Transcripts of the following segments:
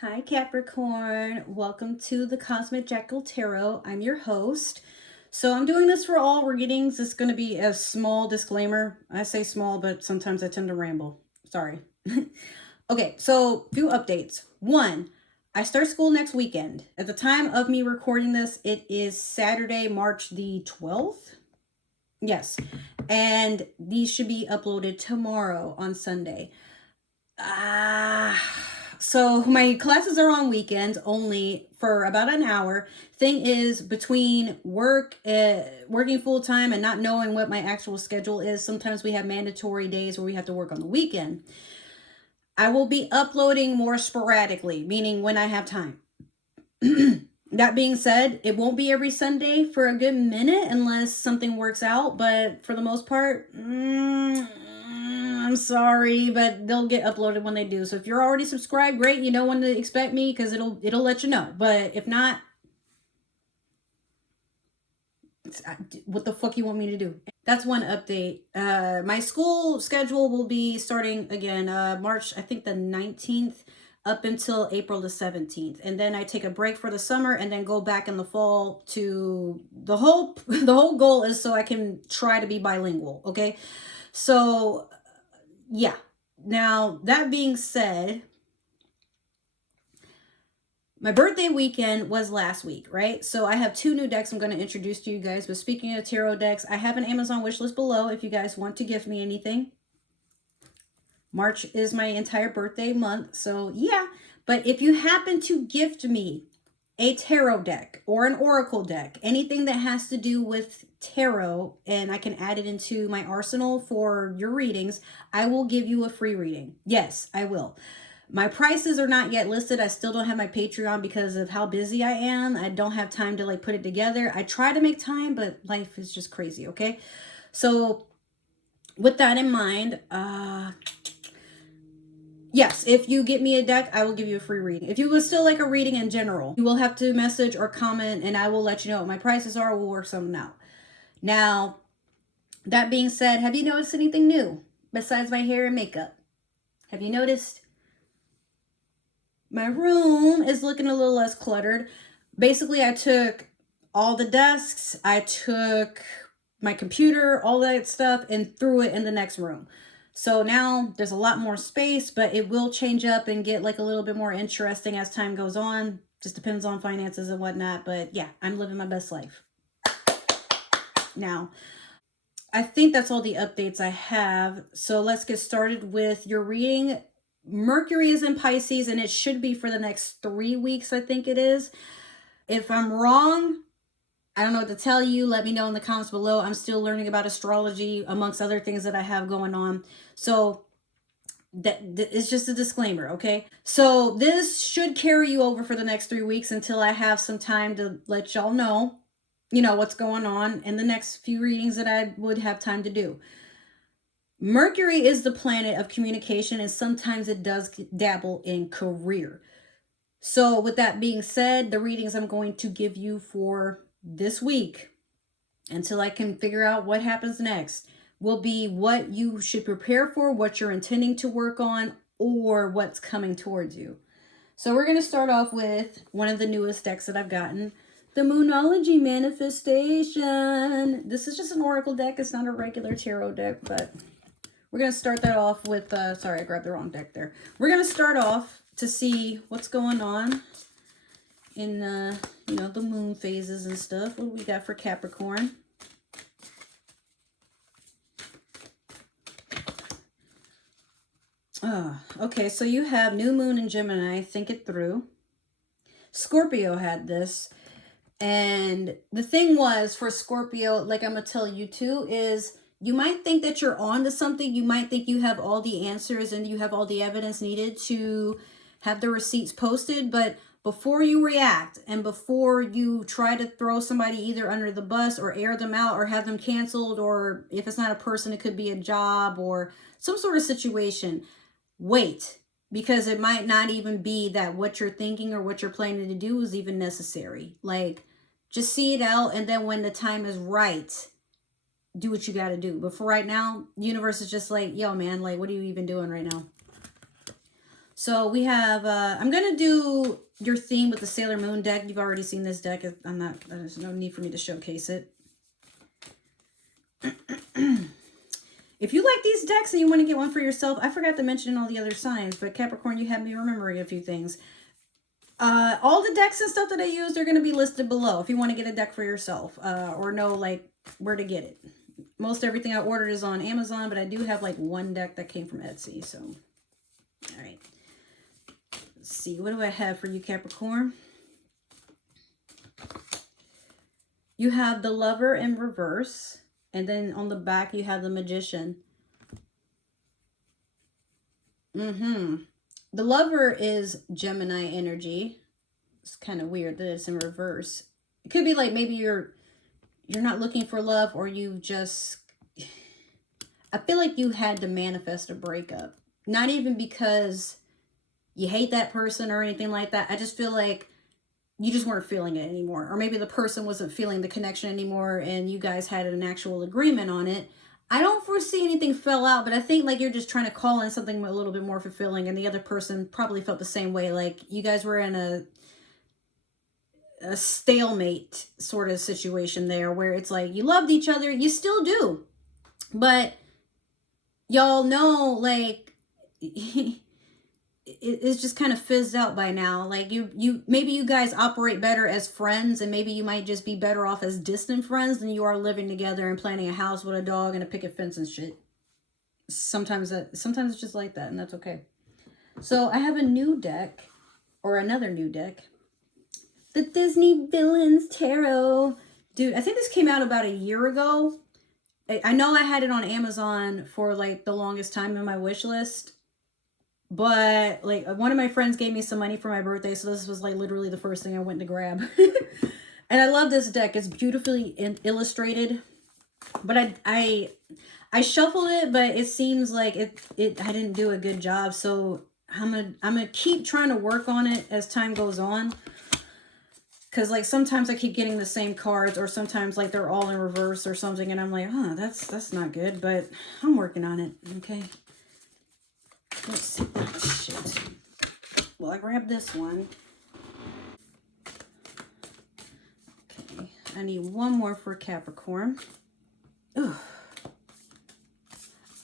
Hi Capricorn, welcome to the Cosmic Jackal Tarot. I'm your host. So I'm doing this for all readings. It's going to be a small disclaimer. I say small, but sometimes I tend to ramble. Sorry. Okay, so few updates. One, I start school next weekend. At the time of me recording this, it is Saturday, March the 12th. Yes. And these should be uploaded tomorrow on Sunday. So my classes are on weekends only for about an hour. Thing is, between working full time and not knowing what my actual schedule is, sometimes we have mandatory days where we have to work on the weekend. I will be uploading more sporadically, meaning when I have time. That being said, it won't be every Sunday for a good minute unless something works out. But for the most part, I'm sorry, but they'll get uploaded when they do. So if you're already subscribed, great. You know when to expect me because it'll let you know. But if not, what the fuck you want me to do? That's one update. My school schedule will be starting again March, I think the 19th up until April the 17th. And then I take a break for the summer and then go back in the fall to the whole goal is so I can try to be bilingual, okay? So yeah. Now, that being said, my birthday weekend was last week, right? So I have two new decks I'm going to introduce to you guys. But speaking of tarot decks, I have an Amazon wishlist below if you guys want to gift me anything. March is my entire birthday month, so yeah. But if you happen to gift me a tarot deck or an oracle deck, anything that has to do with tarot, and I can add it into my arsenal for your readings, I will give you a free reading. Yes, I will. My prices are not yet listed. I still don't have my Patreon because of how busy I am. I don't have time to put it together. I try to make time, but life is just crazy, okay? So with that in mind, yes, if you get me a deck, I will give you a free reading. If you would still like a reading in general, you will have to message or comment and I will let you know what my prices are. We'll work something out. Now, that being said, have you noticed anything new besides my hair and makeup? Have you noticed? My room is looking a little less cluttered. Basically, I took all the desks, I took my computer, all that stuff, and threw it in the next room. So now there's a lot more space, but it will change up and get a little bit more interesting as time goes on. Just depends on finances and whatnot. But yeah, I'm living my best life. Now, I think that's all the updates I have. So let's get started with your reading. Mercury is in Pisces and it should be for the next 3 weeks, I think it is. If I'm wrong, I don't know what to tell you. Let me know in the comments below. I'm still learning about astrology amongst other things that I have going on. So that is just a disclaimer, okay? So this should carry you over for the next 3 weeks until I have some time to let y'all know, what's going on in the next few readings that I would have time to do. Mercury is the planet of communication, and sometimes it does dabble in career. So with that being said, the readings I'm going to give you for this week until I can figure out what happens next will be what you should prepare for, what you're intending to work on, or what's coming towards you. So we're going to start off with one of the newest decks that I've gotten, the Moonology Manifestation. This is just an oracle deck. It's not a regular tarot deck, but we're going to start that off with, sorry, I grabbed the wrong deck there. We're going to start off to see what's going on in, the moon phases and stuff. What do we got for Capricorn? Okay, so you have new moon in Gemini. Think it through. Scorpio had this. And the thing was for Scorpio, like I'm going to tell you too, is you might think that you're on to something. You might think you have all the answers and you have all the evidence needed to have the receipts posted. But before you react and before you try to throw somebody either under the bus or air them out or have them canceled, or if it's not a person, it could be a job or some sort of situation, wait. Because it might not even be that what you're thinking or what you're planning to do is even necessary. Just see it out, and then when the time is right, do what you got to do. But for right now, universe is just yo, man, what are you even doing right now? So we have, I'm going to do your theme with the Sailor Moon deck. You've already seen this deck. There's no need for me to showcase it. If you like these decks and you want to get one for yourself, I forgot to mention all the other signs, but Capricorn, you have me remembering a few things. All the decks and stuff that I use, they're going to be listed below if you want to get a deck for yourself, or know like where to get it. Most everything I ordered is on Amazon, but I do have like one deck that came from Etsy. So, all right. Let's see. What do I have for you, Capricorn? You have the Lover in reverse. And then on the back, you have the Magician. The Lover is Gemini energy. It's kind of weird that it's in reverse. It could be like maybe you're not looking for love, or you just... I feel like you had to manifest a breakup. Not even because you hate that person or anything like that. I just feel like you just weren't feeling it anymore. Or maybe the person wasn't feeling the connection anymore and you guys had an actual agreement on it. I don't foresee anything fell out, but I think like you're just trying to call in something a little bit more fulfilling, and the other person probably felt the same way. Like you guys were in a stalemate sort of situation there where it's like you loved each other. You still do. But y'all know like... it's just kind of fizzed out by now. Like maybe you guys operate better as friends, and maybe you might just be better off as distant friends than you are living together and planning a house with a dog and a picket fence and shit. Sometimes it's just like that, and that's okay. So I have a new deck, or another new deck. The Disney Villains Tarot. Dude, I think this came out about a year ago. I know I had it on Amazon for like the longest time in my wish list. But like one of my friends gave me some money for my birthday, so this was like literally the first thing I went to grab. And I love this deck. It's beautifully illustrated. But I shuffled it, but it seems like I didn't do a good job. So I'm gonna keep trying to work on it as time goes on. Cause like sometimes I keep getting the same cards, or sometimes like they're all in reverse or something, and I'm like, huh, that's not good. But I'm working on it. Okay. Let's see. Oh, shit. Well, I grabbed this one. Okay. I need one more for Capricorn. Ugh.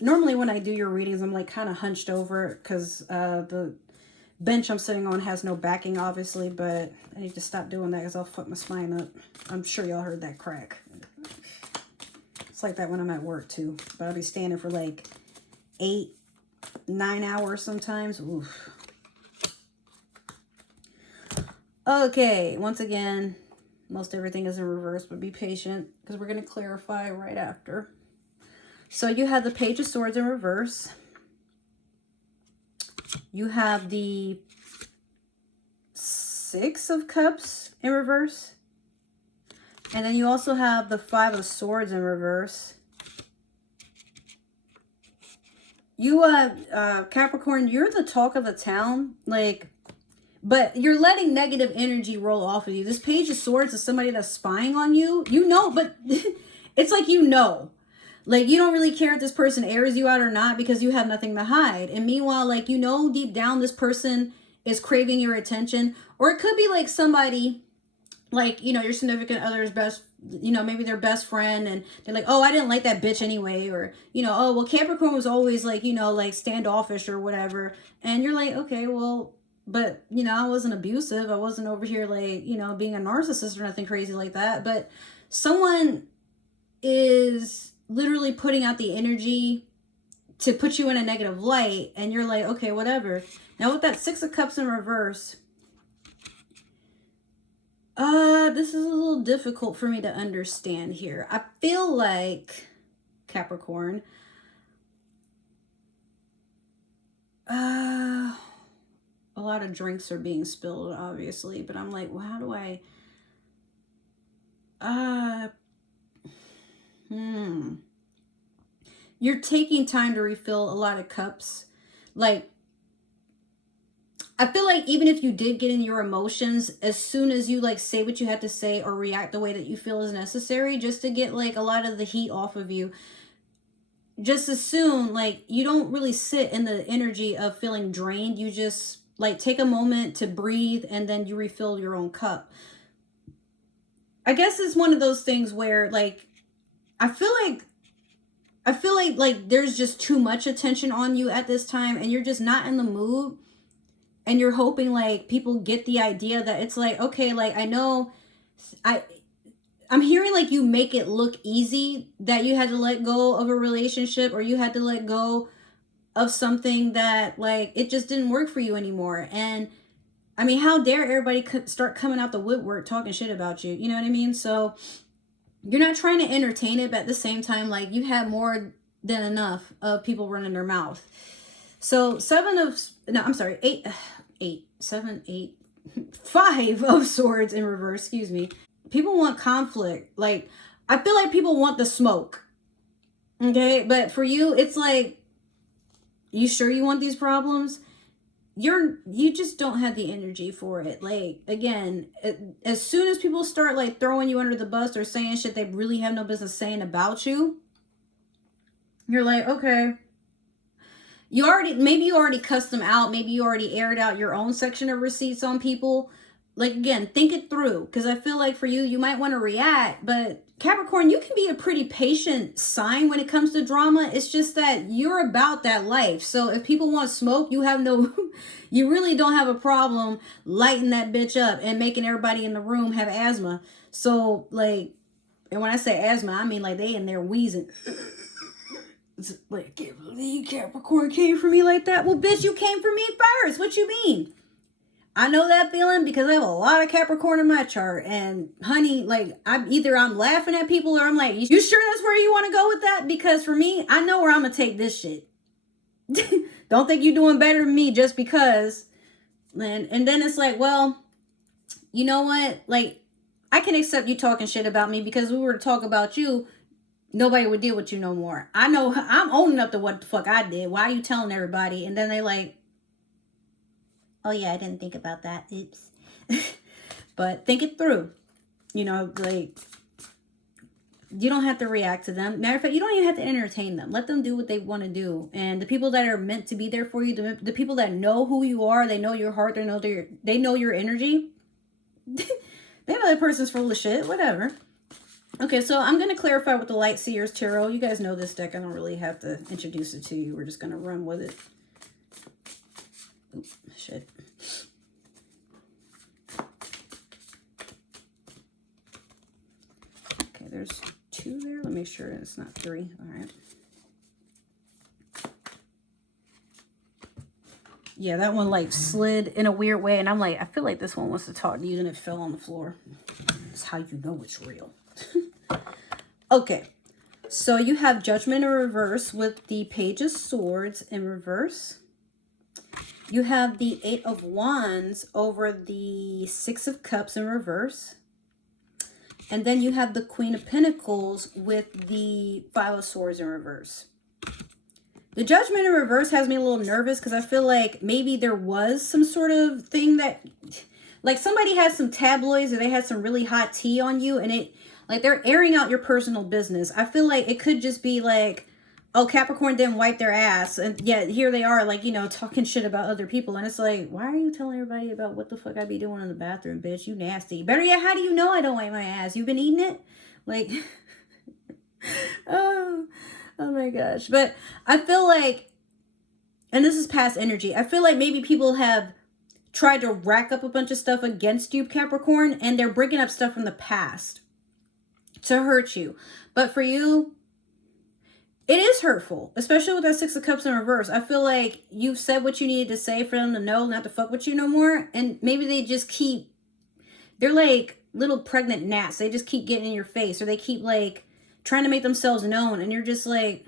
Normally when I do your readings, I'm like kind of hunched over because the bench I'm sitting on has no backing, obviously, but I need to stop doing that because I'll fuck my spine up. I'm sure y'all heard that crack. It's like that when I'm at work too, but I'll be standing for like 8-9 hours sometimes. Oof. Okay, once again, most everything is in reverse, but be patient because we're going to clarify right after. So you have the Page of Swords in reverse. You have the Six of Cups in reverse. And then you also have the Five of Swords in reverse. You, Capricorn, you're the talk of the town. Like, but you're letting negative energy roll off of you. This Page of Swords is somebody that's spying on you. You know, but it's like you know. Like, you don't really care if this person airs you out or not because you have nothing to hide. And meanwhile, like, you know deep down this person is craving your attention. Or it could be like somebody, like, you know, your significant other's best, you know, maybe their best friend. And they're like, oh, I didn't like that bitch anyway. Or, you know, oh, well, Capricorn was always like, you know, like standoffish or whatever. And you're like, okay, well, but, you know, I wasn't abusive. I wasn't over here like, you know, being a narcissist or nothing crazy like that. But someone is literally putting out the energy to put you in a negative light, and you're like, okay, whatever. Now with that Six of Cups in reverse, this is a little difficult for me to understand here. I feel like, Capricorn, a lot of drinks are being spilled, obviously, but I'm like, well, how do I, you're taking time to refill a lot of cups. Like, I feel like even if you did get in your emotions, as soon as you like say what you have to say or react the way that you feel is necessary just to get like a lot of the heat off of you, just as soon, like, you don't really sit in the energy of feeling drained. You just like take a moment to breathe, and then you refill your own cup. I guess it's one of those things where, like, I feel like there's just too much attention on you at this time, and you're just not in the mood, and you're hoping like people get the idea that it's like, okay, like, I know I'm hearing like you make it look easy that you had to let go of a relationship, or you had to let go of something that, like, it just didn't work for you anymore. And I mean, how dare everybody start coming out the woodwork talking shit about you? You know what I mean? So you're not trying to entertain it, but at the same time, like, you have more than enough of people running their mouth. So Five of Swords in reverse, excuse me. People want conflict. Like, I feel like people want the smoke. Okay, but for you, it's like, you sure you want these problems? You just don't have the energy for it. Like, again, as soon as people start like throwing you under the bus or saying shit they really have no business saying about you, you're like, okay. Maybe you already cussed them out. Maybe you already aired out your own section of receipts on people. Like, again, think it through, because I feel like for you, you might want to react, but Capricorn, you can be a pretty patient sign when it comes to drama. It's just that you're about that life. So if people want smoke, you really don't have a problem lighting that bitch up and making everybody in the room have asthma. So, like, and when I say asthma, I mean like they in there wheezing. It's like, I can't believe Capricorn came for me like that. Well, bitch, you came for me first. What you mean? I know that feeling because I have a lot of Capricorn in my chart. And honey, like, I'm laughing at people, or I'm like, you sure that's where you want to go with that? Because for me, I know where I'm going to take this shit. Don't think you're doing better than me just because. And then it's like, well, you know what? Like, I can accept you talking shit about me, because if we were to talk about you, nobody would deal with you no more. I know I'm owning up to what the fuck I did. Why are you telling everybody? And then they like, oh yeah, I didn't think about that. Oops. But think it through. You know, like, you don't have to react to them. Matter of fact, you don't even have to entertain them. Let them do what they want to do. And the people that are meant to be there for you, the people that know who you are, they know your heart, they know your energy. They know that person's full of shit. Whatever. Okay, so I'm going to clarify with the Light Seers Tarot. You guys know this deck. I don't really have to introduce it to you. We're just going to run with it. Oops, shit. Okay, there's 2 there. Let me make sure it's not 3. All right. Yeah, that one like slid in a weird way, and I'm like, I feel like this one wants to talk to you, and it fell on the floor. That's how you know it's real. Okay, so you have Judgment in reverse with the Page of Swords in reverse. You have the 8 of Wands over the 6 of Cups in reverse. And then you have the Queen of Pentacles with the 5 of Swords in reverse. The Judgment in reverse has me a little nervous, because I feel like maybe there was some sort of thing that, like, somebody had some tabloids, or they had some really hot tea on you, and it, like, they're airing out your personal business. I feel like it could just be like, oh, Capricorn didn't wipe their ass, and yet here they are, like, you know, talking shit about other people. And it's like, why are you telling everybody about what the fuck I be doing in the bathroom, bitch? You nasty. Better yet, how do you know I don't wipe my ass? You've been eating it? Like, oh my gosh. But I feel like, and this is past energy, I feel like maybe people have tried to rack up a bunch of stuff against you, Capricorn, and they're bringing up stuff from the past to hurt you. But for you, it is hurtful, especially with that 6 of Cups in reverse. I feel like you've said what you needed to say for them to know not to fuck with you no more. And maybe they just keep, they're like little pregnant gnats. They just keep getting in your face, or they keep like trying to make themselves known. And you're just like,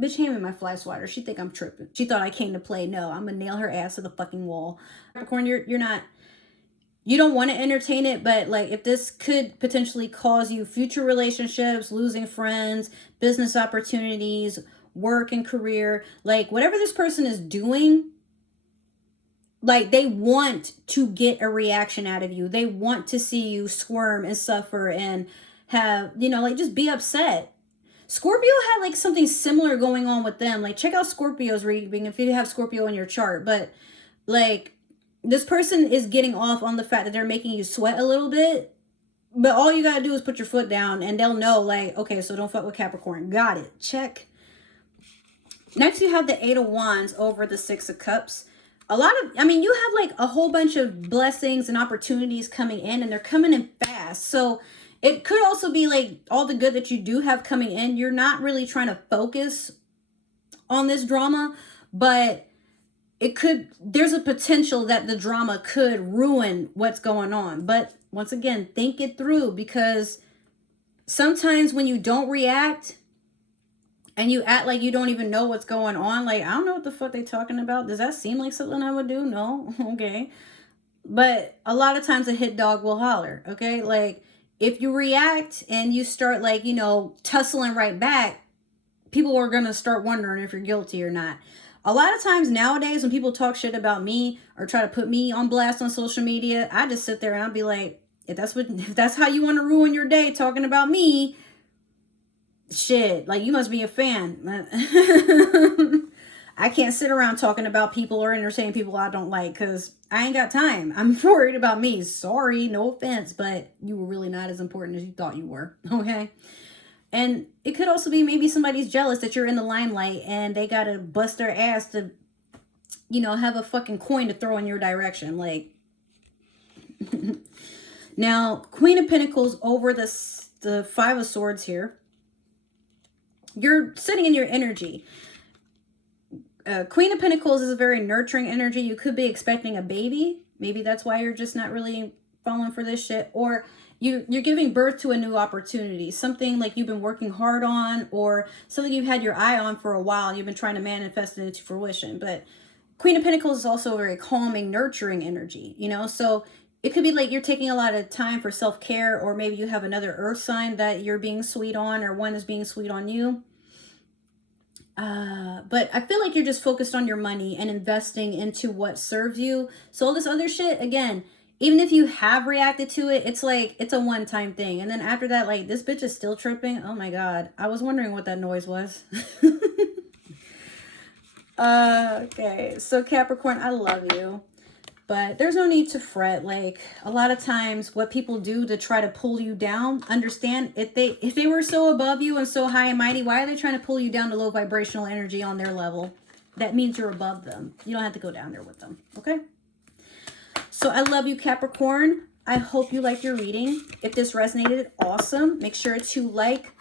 bitch, hand me my fly swatter. She think I'm tripping. She thought I came to play. No, I'm gonna nail her ass to the fucking wall. Capricorn, you're not, you don't want to entertain it, but like, if this could potentially cause you future relationships, losing friends, business opportunities, work and career, like whatever this person is doing, like they want to get a reaction out of you. They want to see you squirm and suffer and have, you know, like just be upset. Scorpio had like something similar going on with them. Like check out Scorpio's reading if you have Scorpio in your chart. But like this person is getting off on the fact that they're making you sweat a little bit. But all you gotta do is put your foot down and they'll know like, okay, so don't fuck with Capricorn. Got it. Check. Next you have the Eight of Wands over the Six of Cups. You have like a whole bunch of blessings and opportunities coming in, and they're coming in fast. So it could also be like all the good that you do have coming in. You're not really trying to focus on this drama, but there's a potential that the drama could ruin what's going on. But once again, think it through, because sometimes when you don't react and you act like you don't even know what's going on, like, I don't know what the fuck they talking about. Does that seem like something I would do? No. Okay. But a lot of times a hit dog will holler. Okay. Like if you react and you start like, tussling right back, people are going to start wondering if you're guilty or not. A lot of times nowadays when people talk shit about me or try to put me on blast on social media, I just sit there and I'll be like, if that's how you want to ruin your day talking about me, shit, like you must be a fan. I can't sit around talking about people or entertaining people I don't like because I ain't got time. I'm worried about me. Sorry, no offense, but you were really not as important as you thought you were. Okay. And it could also be maybe somebody's jealous that you're in the limelight and they got to bust their ass to, have a fucking coin to throw in your direction. Like, now, Queen of Pentacles over the Five of Swords here. You're sitting in your energy. Queen of Pentacles is a very nurturing energy. You could be expecting a baby. Maybe that's why you're just not really falling for this shit. Or you're giving birth to a new opportunity. Something like you've been working hard on, or something you've had your eye on for a while. You've been trying to manifest it into fruition. But Queen of Pentacles is also a very calming, nurturing energy, So it could be like you're taking a lot of time for self-care, or maybe you have another earth sign that you're being sweet on, or one is being sweet on you. But I feel like you're just focused on your money and investing into what serves you. So all this other shit, again, even if you have reacted to it, it's like, it's a one-time thing. And then after that, like, this bitch is still tripping. Oh my God. I was wondering what that noise was. Okay. So Capricorn, I love you. But there's no need to fret. Like, a lot of times what people do to try to pull you down, understand if they were so above you and so high and mighty, why are they trying to pull you down to low vibrational energy on their level? That means you're above them. You don't have to go down there with them. Okay? So I love you, Capricorn. I hope you liked your reading. If this resonated, awesome. Make sure to like,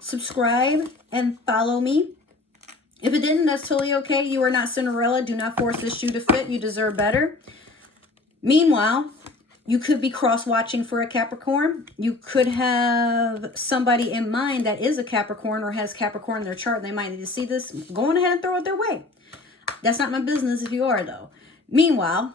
subscribe, and follow me. If it didn't, that's totally okay. You are not Cinderella. Do not force this shoe to fit. You deserve better. Meanwhile, you could be cross-watching for a Capricorn. You could have somebody in mind that is a Capricorn or has Capricorn in their chart. They might need to see this. Go on ahead and throw it their way. That's not my business if you are, though. Meanwhile,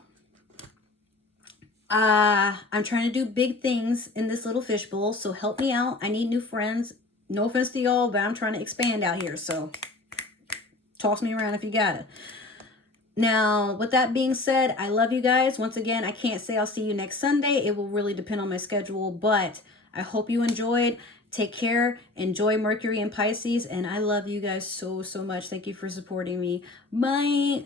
I'm trying to do big things in this little fishbowl, so help me out. I need new friends. No offense to y'all, but I'm trying to expand out here, so toss me around if you got it. Now, with that being said, I love you guys. Once again, I can't say I'll see you next Sunday. It will really depend on my schedule, but I hope you enjoyed. Take care. Enjoy Mercury and Pisces, and I love you guys so, so much. Thank you for supporting me. Bye.